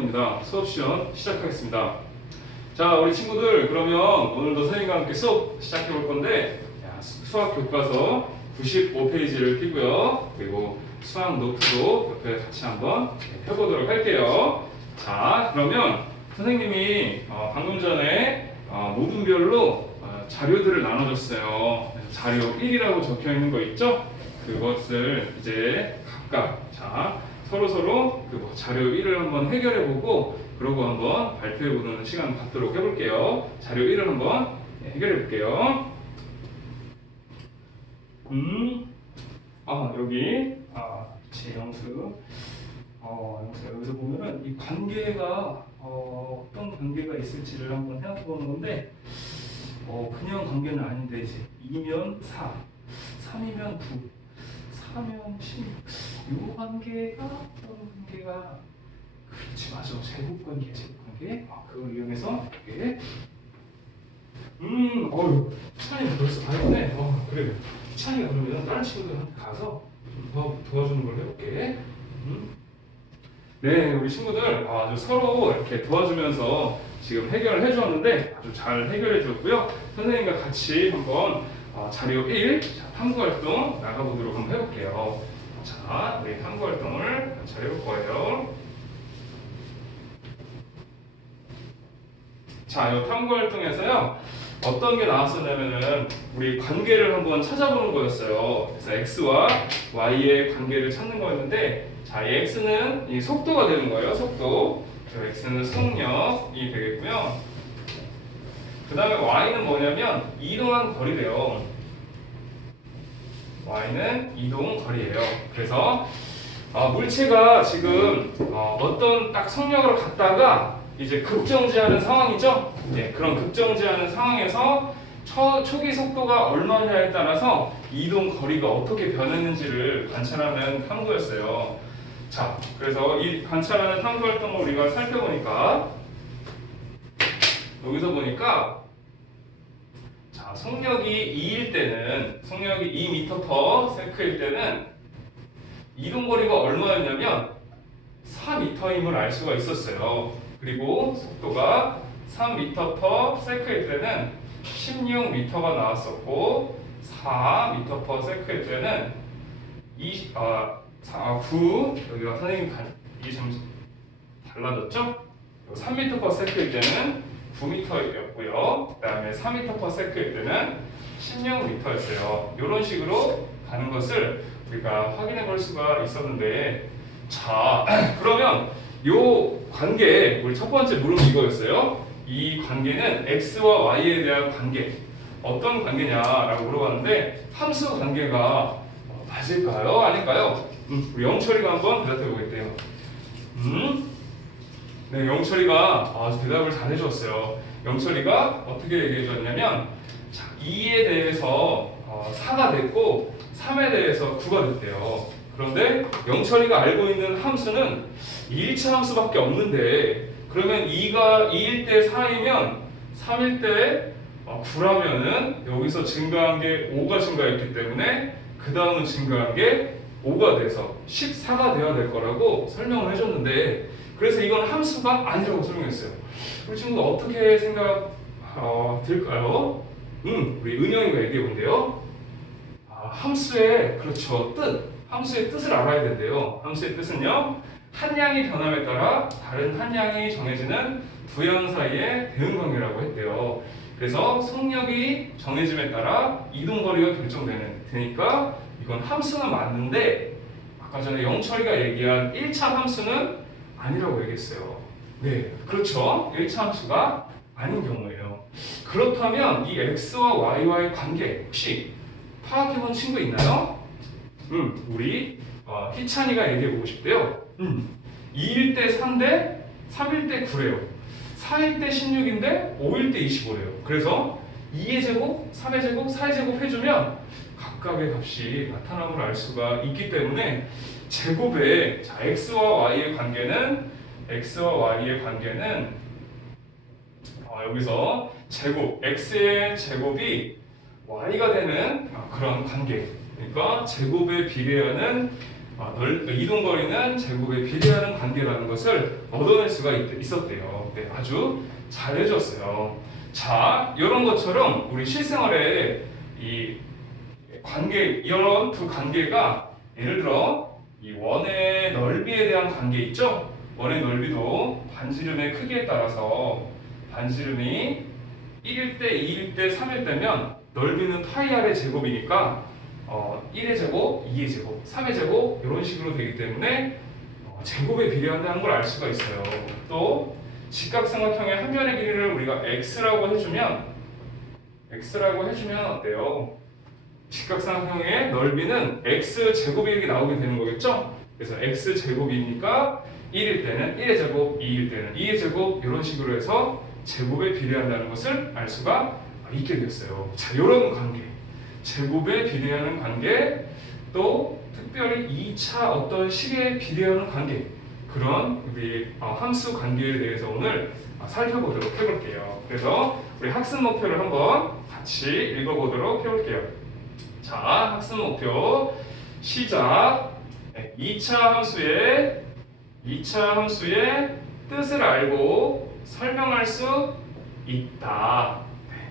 1번입니다. 수업 시험 시작하겠습니다. 자, 우리 친구들, 그러면 오늘도 선생님과 함께 수업 시작해 볼 건데, 수학 교과서 95페이지를 펴고요. 그리고 수학 노트도 옆에 같이 한번 펴보도록 할게요. 자, 그러면 선생님이 방금 전에 모둠별로 자료들을 나눠줬어요. 자료 1이라고 적혀 있는 거 있죠? 그것을 이제 각각 서로 그 자료 1을 한번 해결해 보고 그러고 한번 발표해 보는 시간 갖도록 해볼게요. 자료 1을 한번 해결해 볼게요. 여기 제 영수 여기서 보면은 이 관계가 어떤 관계가 있을지를 한번 생각해 보는 건데 그냥 관계는 아닌데 이제 2면 4, 3이면 9, 4면 16. 이 관계가 어떤 관계가 그렇지 맞아 제곱관계 그걸 이용해서 이렇게 찬이가 벌써 다 했네. 그래 찬이가 그러면 다른 친구들한테 가서 좀 도와주는 걸 해볼게. 네, 우리 친구들 아주 서로 이렇게 도와주면서 지금 해결을 해주었는데 아주 잘 해결해 주었고요. 선생님과 같이 한번 자료 1 탐구활동 나가보도록 한번 해볼게요. 자, 우리 탐구활동을 같이 해볼 거예요. 자, 이 탐구활동에서요 어떤 게 나왔었냐면은 우리 관계를 한번 찾아보는 거였어요. 그래서 x와 y의 관계를 찾는 거였는데, 자, 이 x는 이 속도가 되는 거예요. 속도. x는 속력이 되겠고요. 그 다음에 y는 뭐냐면 이동한 거리래요. y는 이동 거리예요. 그래서 물체가 지금 어떤 딱 속력으로 갔다가 이제 급정지하는 상황이죠. 네, 그런 급정지하는 상황에서 초기 속도가 얼마냐에 따라서 이동 거리가 어떻게 변했는지를 관찰하는 탐구였어요. 자, 그래서 이 관찰하는 탐구 활동을 우리가 살펴보니까 여기서 보니까 자, 속력이 2일 때는 속력이 2m/s일 때는 이동 거리가 얼마였냐면 4m임을 알 수가 있었어요. 그리고 속도가 3m/s일 때는 16m가 나왔었고 4m/s일 때는 9 여기가 선생님 이게 좀 달라졌죠? 3m/s일 때는 9m였고요. 그 다음에 4m/s일 때는 16m였어요. 이런 식으로 가는 것을 우리가 확인해 볼 수가 있었는데, 자, 그러면 요 관계, 우리 첫 번째 물음이 이거였어요. 이 관계는 x와 y에 대한 관계, 어떤 관계냐라고 물어봤는데 함수 관계가 맞을까요? 아닐까요? 우리 영철이가 한번 대답해 보겠대요. 네, 영철이가 아주 대답을 잘 해주었어요. 영철이가 어떻게 얘기해 줬냐면, 자, 2에 대해서 4가 됐고 3에 대해서 9가 됐대요. 그런데 영철이가 알고 있는 함수는 1차 함수밖에 없는데, 그러면 2가 2일 때 4이면 3일 때 9라면은 여기서 증가한 게 5가 증가했기 때문에 그 다음은 증가한 게 5가 돼서 14가 되어야 될 거라고 설명을 해줬는데, 그래서 이건 함수가 아니라고 설명했어요. 우리 친구가 어떻게 생각 들까요? 우리 은영이가 얘기해 본대요. 함수의 그렇죠 함수의 뜻을 알아야 된대요. 함수의 뜻은요, 한 양이 변함에 따라 다른 한 양이 정해지는 두 양 사이의 대응 관계라고 했대요. 그래서 속력이 정해짐에 따라 이동 거리가 결정되니까 이건 함수는 맞는데, 아까 전에 영철이가 얘기한 1차 함수는 아니라고 얘기했어요. 네, 그렇죠. 1차 함수가 아닌 경우예요. 그렇다면 이 x와 y와의 관계 혹시 파악해본 친구 있나요? 우리 희찬이가 얘기해보고 싶대요. 2일 때 4인데 3일 때 9래요. 4일 때 16인데 5일 때 25래요. 그래서 2의 제곱, 3의 제곱, 4의 제곱 해주면 각각의 값이 나타남을 알 수가 있기 때문에 제곱의 x와 y의 관계는 여기서 제곱, x의 제곱이 y가 되는 그런 관계, 그러니까 제곱에 비례하는 이동거리는 제곱에 비례하는 관계라는 것을 얻어낼 수가 있었대요. 네, 아주 잘 해줬어요. 자, 이런 것처럼 우리 실생활에 이 관계, 이런 두 관계가 예를 들어 이 원의 넓이에 대한 관계 있죠? 원의 넓이도 반지름의 크기에 따라서 반지름이 1일 때, 2일 때, 3일 때면 넓이는 파이 r의 제곱이니까 1의 제곱, 2의 제곱, 3의 제곱 이런 식으로 되기 때문에 제곱에 비례한다는 걸 알 수가 있어요. 또 직각삼각형의 한 변의 길이를 우리가 x라고 해주면 어때요? 직각삼각형의 넓이는 x 제곱이 이렇게 나오게 되는 거겠죠? 그래서 x 제곱이니까 1일 때는 1의 제곱, 2일 때는 2의 제곱 이런 식으로 해서 제곱에 비례한다는 것을 알 수가 있게 됐어요. 자, 이런 관계, 제곱에 비례하는 관계, 또 특별히 2차 어떤 식에 비례하는 관계, 그런 우리 함수 관계에 대해서 오늘 살펴보도록 해볼게요. 그래서 우리 학습 목표를 한번 같이 읽어보도록 해볼게요. 자, 학습 목표 시작. 2차 함수의 뜻을 알고 설명할 수 있다.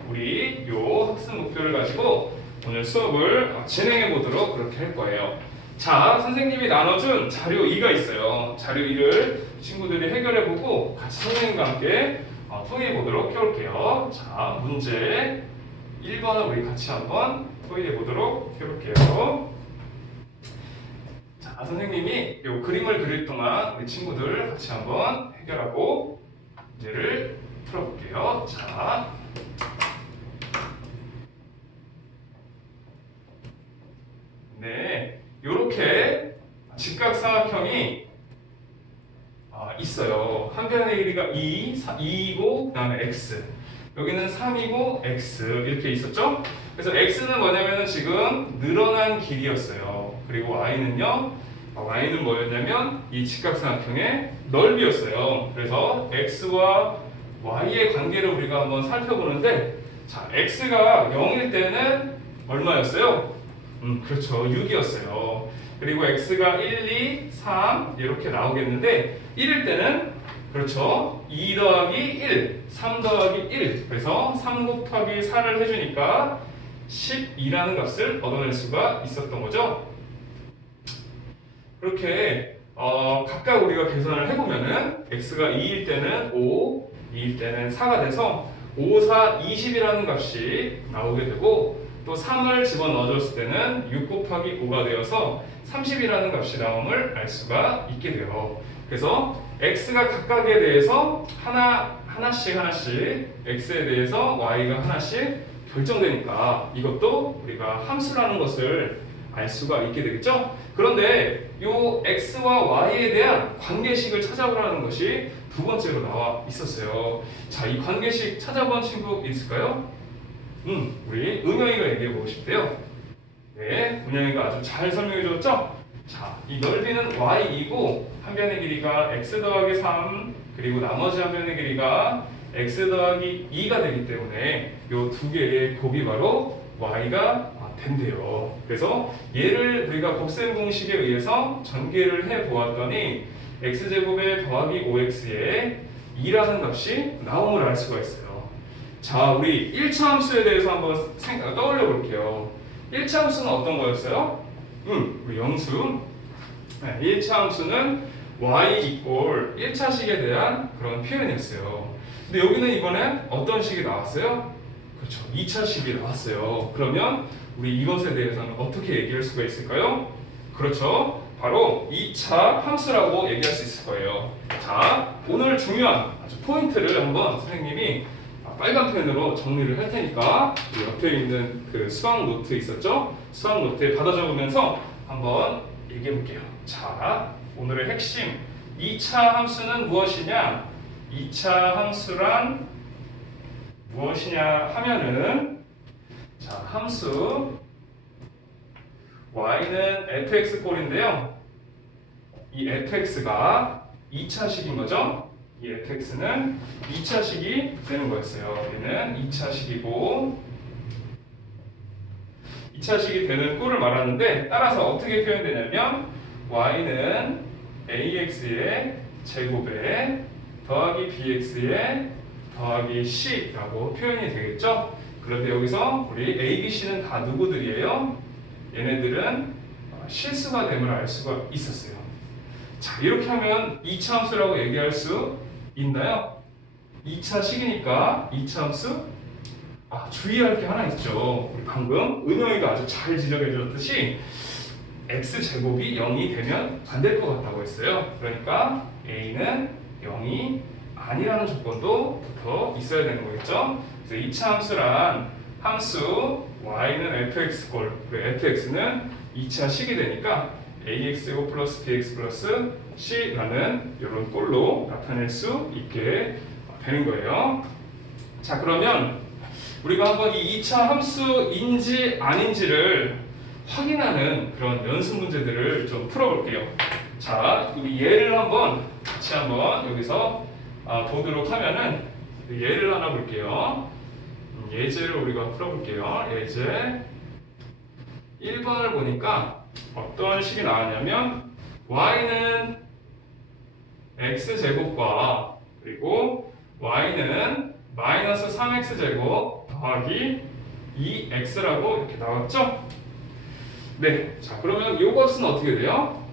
우리 요 학습 목표를 가지고 오늘 수업을 진행해 보도록 그렇게 할 거예요. 자, 선생님이 나눠준 자료 2가 있어요. 자료 2를 친구들이 해결해 보고 같이 선생님과 함께 토의해 보도록 해볼게요. 자, 문제 1번을 우리 같이 한번 토의해 보도록 해볼게요. 자, 선생님이 요 그림을 그릴 동안 우리 친구들 같이 한번 해결하고 문제를 풀어볼게요. 자, 네, 요렇게 직각삼각형이 있어요. 한 변의 길이가 2이고 그 다음에 x, 여기는 3이고 x 이렇게 있었죠? 그래서 x는 뭐냐면은 지금 늘어난 길이였어요. 그리고 y는요, y는 뭐였냐면 이 직각삼각형의 넓이였어요. 그래서 x와 y의 관계를 우리가 한번 살펴보는데, 자, x가 0일 때는 얼마였어요? 그렇죠. 6이었어요. 그리고 x가 1, 2, 3 이렇게 나오겠는데 1일 때는 그렇죠. 2 더하기 1, 3 더하기 1. 그래서 3 곱하기 4를 해주니까 12라는 값을 얻어낼 수가 있었던 거죠. 그렇게 각각 우리가 계산을 해보면은 x가 2일 때는 5, 2일 때는 4가 돼서 5, 4, 20이라는 값이 나오게 되고, 또 3을 집어넣어줬을 때는 6 곱하기 5가 되어서 30이라는 값이 나옴을 알 수가 있게 돼요. 그래서 x가 각각에 대해서 하나씩 x에 대해서 y가 하나씩 결정되니까 이것도 우리가 함수라는 것을 알 수가 있게 되겠죠? 그런데 이 x와 y에 대한 관계식을 찾아보라는 것이 두 번째로 나와 있었어요. 자, 이 관계식 찾아본 친구 있을까요? 우리 은영이가 얘기해 보고 싶대요. 네, 은영이가 아주 잘 설명해 줬죠? 자, 이 넓이는 y이고 한 변의 길이가 x 더하기 3, 그리고 나머지 한 변의 길이가 x 더하기 2가 되기 때문에 이 두 개의 곱이 바로 y가 된대요. 그래서 얘를 우리가 곱셈 공식에 의해서 전개를 해 보았더니 x제곱에 더하기 5x에 2라는 값이 나옴을 알 수가 있어요. 자, 우리 1차 함수에 대해서 한번 떠올려 볼게요. 1차 함수는 어떤 거였어요? 우리 영수. 네, 1차 함수는 y 이꼴 1차식에 대한 그런 표현이었어요. 근데 여기는 이번엔 어떤 식이 나왔어요? 그렇죠. 2차식이 나왔어요. 그러면 우리 이것에 대해서는 어떻게 얘기할 수가 있을까요? 그렇죠. 바로 2차 함수라고 얘기할 수 있을 거예요. 자, 오늘 중요한 아주 포인트를 한번 선생님이 빨간 펜으로 정리를 할 테니까 옆에 있는 그 수학 노트 있었죠? 수학 노트에 받아 적으면서 한번 얘기해 볼게요. 자, 오늘의 핵심 2차 함수는 무엇이냐? 2차 함수란 무엇이냐 하면은, 자, 함수 y는 fx꼴인데요. 이 fx가 2차식인 거죠. 이 fx는 2차식이 되는 거였어요. 얘는 2차식이고 2차식이 되는 꼴을 말하는데, 따라서 어떻게 표현되냐면 y는 ax의 제곱에 더하기 bx의 더하기 c라고 표현이 되겠죠? 그런데 여기서 우리 a, b, c는 다 누구들이에요? 얘네들은 실수가 됨을 알 수가 있었어요. 자, 이렇게 하면 2차 함수라고 얘기할 수 있나요? 2차 식이니까 2차 함수? 주의할 게 하나 있죠. 우리 방금 은영이가 아주 잘 지적해 주었듯이 x제곱이 0이 되면 안 될 것 같다고 했어요. 그러니까 a는 0이 아니라는 조건도 붙어 있어야 되는 거겠죠. 그래서 2차 함수란 함수 y는 fx꼴, 그리고 fx는 2차 식이 되니까 ax제곱 플러스 bx 플러스 c라는 이런 꼴로 나타낼 수 있게 되는 거예요. 자, 그러면 우리가 한번 이 2차 함수인지 아닌지를 확인하는 그런 연습 문제들을 좀 풀어볼게요. 자, 우리 예를 같이 한번 여기서 보도록 하면은 예를 하나 볼게요. 예제를 우리가 풀어볼게요. 예제 1번을 보니까 어떤 식이 나왔냐면 y는 x제곱과 그리고 y는 마이너스 3x제곱 더하기 2x라고 이렇게 나왔죠? 네, 자, 그러면 이것은 어떻게 돼요?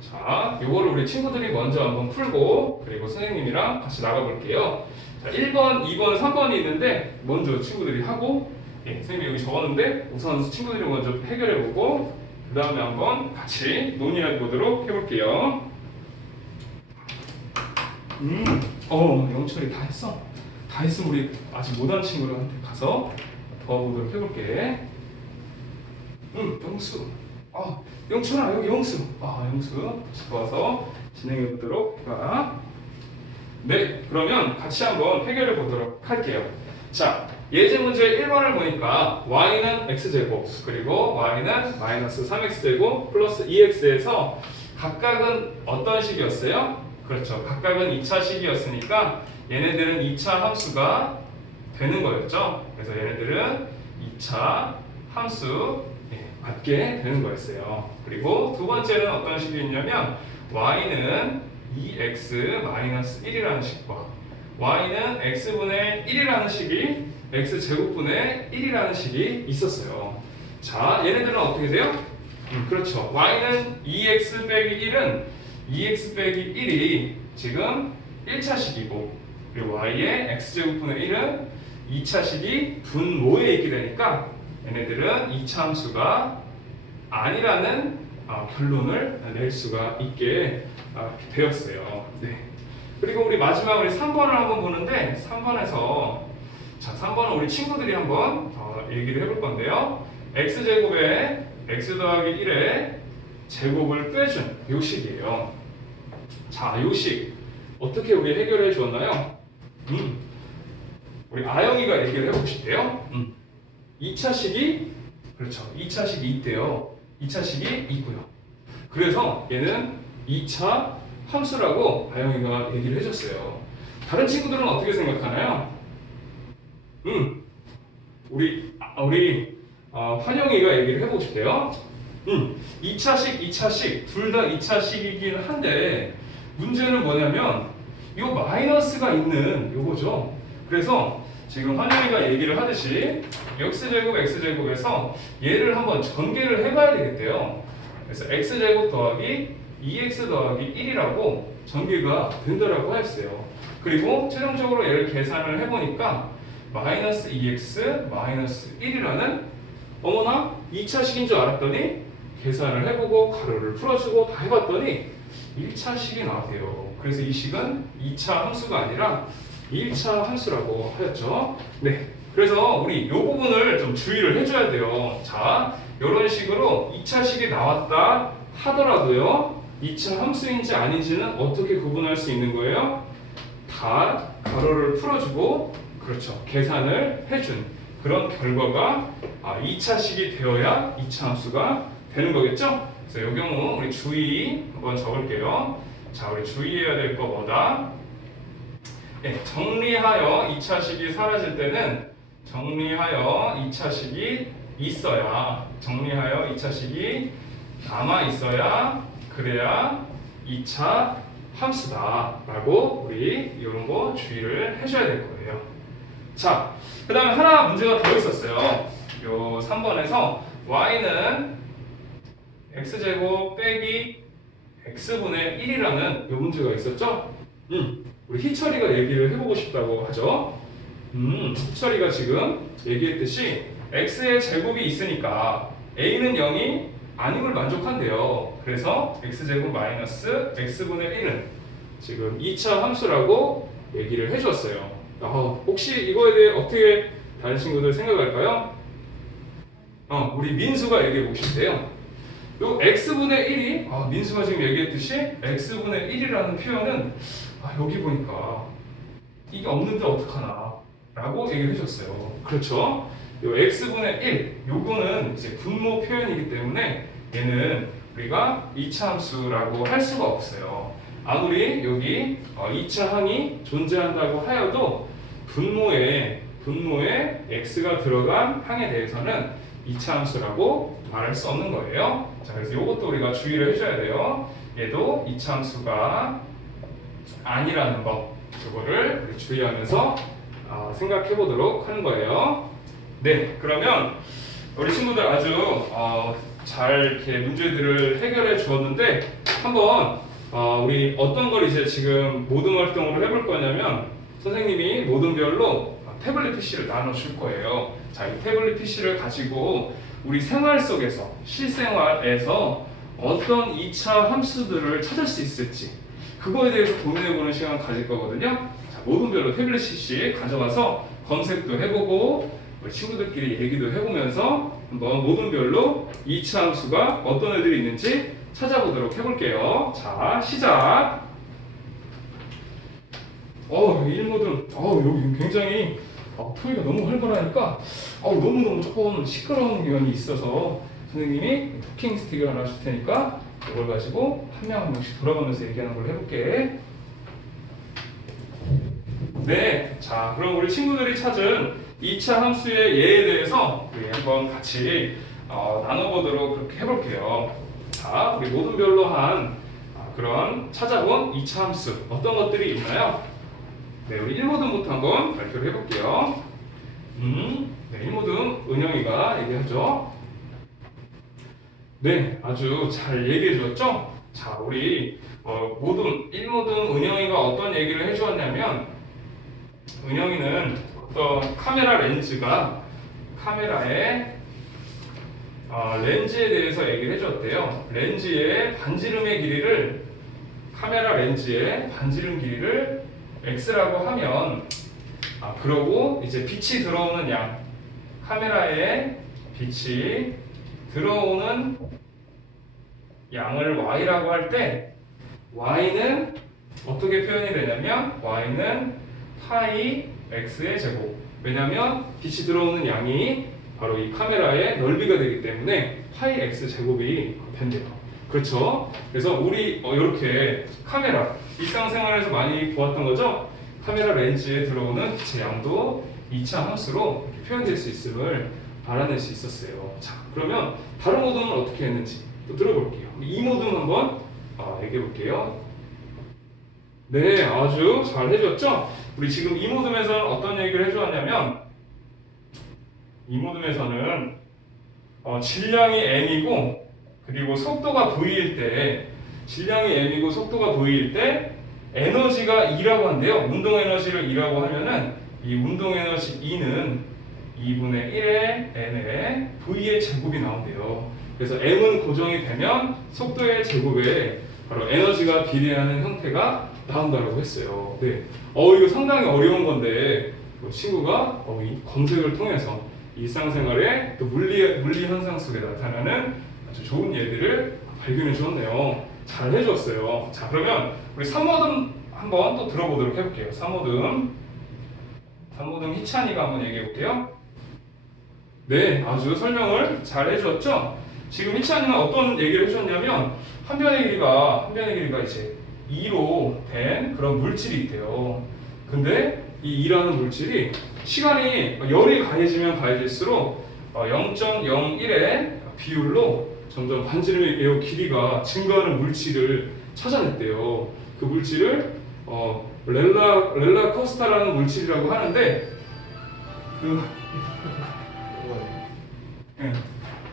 자, 이거를 우리 친구들이 먼저 한번 풀고 그리고 선생님이랑 같이 나가볼게요. 자, 1번, 2번, 3번이 있는데 먼저 친구들이 하고 선생님이 여기 적었는데 우선 친구들이 먼저 해결해보고 그 다음에 한번 같이 논의해보도록 해볼게요. 영철이 다 했어? 다 했으면 우리 아직 못한 친구들한테 가서 더 보도록 해볼게. 영수. 영철아, 여기 영수. 영수. 좋아서 진행해보도록 해봐. 네, 그러면 같이 한번 해결해 보도록 할게요. 자, 예제 문제 1번을 보니까 y는 x제곱, 그리고 y는 마이너스 3x제곱 플러스 2x에서 각각은 어떤 식이었어요? 그렇죠. 각각은 2차 식이었으니까 얘네들은 2차 함수가 되는 거였죠. 그래서 얘네들은 2차 함수 맞게 되는 거였어요. 그리고 두 번째는 어떤 식이 있냐면 y는 2x-1이라는 식과 y는 x분의 1이라는 식이 x제곱분의 1이라는 식이 있었어요. 자, 얘네들은 어떻게 돼요? 그렇죠. y는 2x 빼기 1은 2x 빼기 1이 지금 1차식이고 그리고 y의 x제곱분의 1은 2차식이 분모에 있게 되니까 얘네들은 2차 함수가 아니라는 결론을 낼 수가 있게 되었어요. 네. 그리고 우리 마지막 우리 3번을 한번 보는데 3번에서 자, 3번은 우리 친구들이 한번 얘기를 해볼 건데요. x제곱에 x 더하기 1의 제곱을 빼준 요 식이에요. 자, 요 식 어떻게 우리 해결해 주었나요? 우리 아영이가 얘기를 해봅시대요. 2차식이 그렇죠. 2차식이 있대요. 2차식이 있고요. 그래서 얘는 2차 함수라고 아영이가 얘기를 해줬어요. 다른 친구들은 어떻게 생각하나요? 우리 환영이가 얘기를 해보고 싶대요. 2차식 둘 다 2차식이긴 한데 문제는 뭐냐면 요 마이너스가 있는 요거죠. 그래서 지금 환영이가 얘기를 하듯이 x제곱 x제곱에서 얘를 한번 전개를 해봐야 되겠대요. 그래서 x제곱 더하기 2x 더하기 1이라고 전개가 된다라고 하였어요. 그리고 최종적으로 얘를 계산을 해보니까 마이너스 2x 마이너스 1이라는 어머나 2차식인 줄 알았더니 계산을 해보고 가로를 풀어주고 다 해봤더니 1차식이 나왔대요. 그래서 이 식은 2차 함수가 아니라 1차 함수라고 하였죠. 네, 그래서 우리 이 부분을 좀 주의를 해줘야 돼요. 자, 이런 식으로 2차식이 나왔다 하더라도요 2차 함수인지 아닌지는 어떻게 구분할 수 있는 거예요? 다 가로를 풀어주고 그렇죠, 계산을 해준 그런 결과가 2차식이 되어야 2차 함수가 되는 거겠죠? 그래서 이 경우 우리 주의 한번 적을게요. 자, 우리 주의해야 될 거 뭐다? 네, 정리하여 2차식이 사라질 때는 정리하여 2차식이 있어야 정리하여 2차식이 남아 있어야 그래야 2차 함수다라고 우리 이런 거 주의를 해줘야 될 거예요. 자, 그 다음에 하나 문제가 더 있었어요. 요 3번에서 y는 x제곱 빼기 x분의 1이라는 요 문제가 있었죠? 우리 희철이가 얘기를 해보고 싶다고 하죠. 희철이가 지금 얘기했듯이 x의 제곱이 있으니까 a는 0이 아님을 만족한대요. 그래서 x제곱 마이너스 x분의 1은 지금 2차 함수라고 얘기를 해줬어요. 혹시 이거에 대해 어떻게 다른 친구들 생각할까요? 우리 민수가 얘기해 보실때요. 요 x분의 1이 민수가 지금 얘기했듯이 x분의 1이라는 표현은 여기 보니까 이게 없는데 어떡하나 라고 얘기를 해줬어요. 그렇죠? 요 x분의 1 요거는 이제 분모 표현이기 때문에 얘는 우리가 2차 함수라고 할 수가 없어요. 아무리 여기 2차 항이 존재한다고 하여도 분모에 x가 들어간 항에 대해서는 2차 함수라고 말할 수 없는 거예요. 자, 그래서 이것도 우리가 주의를 해줘야 돼요. 얘도 2차 함수가 아니라는 거, 이거를 우리 주의하면서 생각해 보도록 하는 거예요. 네, 그러면 우리 친구들 아주 잘 이렇게 문제들을 해결해 주었는데 한번 우리 어떤 걸 이제 지금 모든 활동으로 해볼 거냐면 선생님이 모든별로 태블릿 PC를 나눠줄 거예요. 자, 이 태블릿 PC를 가지고 우리 생활 속에서 실생활에서 어떤 2차 함수들을 찾을 수 있을지 그거에 대해서 고민해보는 시간 가질 거거든요. 자, 모든별로 태블릿 PC 가져가서 검색도 해보고 우리 친구들끼리 얘기도 해보면서 한번 모든별로 2차 함수가 어떤 애들이 있는지 찾아보도록 해볼게요. 자, 시작! 1모든 여기 굉장히 토이가 너무 활발하니까 너무너무 조금 시끄러운 면이 있어서 선생님이 토킹 스틱을 하나 줄 테니까 이걸 가지고 한 명 한 명씩 돌아가면서 얘기하는 걸 해볼게. 네, 자, 그럼 우리 친구들이 찾은 2차 함수의 예에 대해서 우리 한번 같이 나눠보도록 그렇게 해볼게요. 자, 우리 모든별로 한 그런 찾아본 2차 함수 어떤 것들이 있나요? 네, 우리 1모듬부터 한번 발표를 해볼게요. 네, 1모듬 은영이가 얘기하죠. 네, 아주 잘 얘기해 주었죠? 자, 우리 1모듬 은영이가 어떤 얘기를 해 주었냐면 은영이는 어떤 카메라 렌즈가 카메라의 렌즈에 대해서 얘기를 해줬대요. 렌즈의 반지름의 길이를 카메라 렌즈의 반지름 길이를 x라고 하면 그러고 이제 빛이 들어오는 양 카메라에 빛이 들어오는 양을 y라고 할 때 y는 어떻게 표현이 되냐면 y는 파이 x의 제곱. 왜냐하면 빛이 들어오는 양이 바로 이 카메라의 넓이가 되기 때문에 파이 x 제곱이 된대요. 그렇죠? 그래서 우리 이렇게 카메라 일상생활에서 많이 보았던 거죠? 카메라 렌즈에 들어오는 빛의 양도 2차 함수로 이렇게 표현될 수 있음을 알아낼 수 있었어요. 자, 그러면 다른 모둠은 어떻게 했는지 또 들어볼게요. 이 모둠 한번 얘기해 볼게요. 네, 아주 잘 해줬죠? 우리 지금 이 모둠에서는 어떤 얘기를 해주었냐면 이 모둠에서는 질량이 m이고 그리고 속도가 v일 때 질량이 m이고 속도가 v일 때 에너지가 E라고 한대요. 운동 에너지를 E라고 하면은 이 운동 에너지 E는 2분의 1의 N의 V의 제곱이 나온대요. 그래서 M은 고정이 되면 속도의 제곱에 바로 에너지가 비례하는 형태가 나온다고 했어요. 네. 이거 상당히 어려운 건데 친구가 이 검색을 통해서 일상생활의 또 물리 현상 속에 나타나는 아주 좋은 예들을 발견해 주었네요. 잘 해줬어요. 자, 그러면 우리 3모듬 한번 또 들어보도록 해볼게요. 3모듬 희찬이가 한번 얘기해 볼게요. 네, 아주 설명을 잘 해주었죠? 지금 희찬이는 어떤 얘기를 해주었냐면 한 변의 길이가 이제 2로 된 그런 물질이 있대요. 근데 이 2라는 물질이 시간이 열이 가해지면 가해질수록 0.01의 비율로 점점 반지름의 에어 길이가 증가하는 물질을 찾아냈대요. 그 물질을 렐라 코스타라는 물질이라고 하는데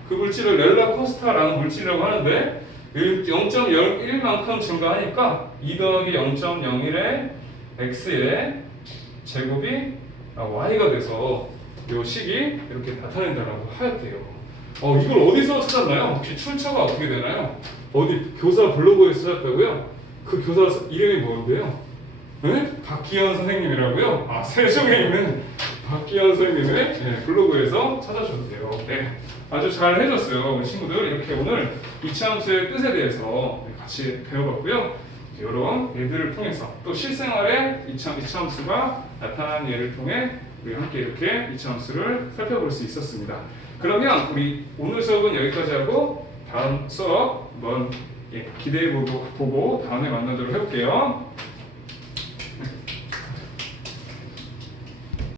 그 물질을 렐라 코스타라는 물질이라고 하는데 0.01만큼 증가하니까 2 더하기 0.01의 x의 제곱이 y가 돼서 이 식이 이렇게 나타낸다라고 하였대요. 이걸 어디서 찾았나요? 혹시 출처가 어떻게 되나요? 어디 교사 블로그에서 찾았다고요? 그 교사 이름이 뭔데요? 네? 박기현 선생님이라고요? 세종에 있는 박기현 선생님의 블로그에서 찾아주셨대요. 네, 아주 잘 해줬어요. 우리 친구들 이렇게 오늘 이차함수의 뜻에 대해서 같이 배워봤고요. 이런 예들을 통해서 또 실생활에 이차함수가 나타난 예를 통해 우리 함께 이렇게 이차함수를 살펴볼 수 있었습니다. 그러면 우리 오늘 수업은 여기까지 하고 다음 수업 한번 기대해 보고 다음에 만나도록 해볼게요.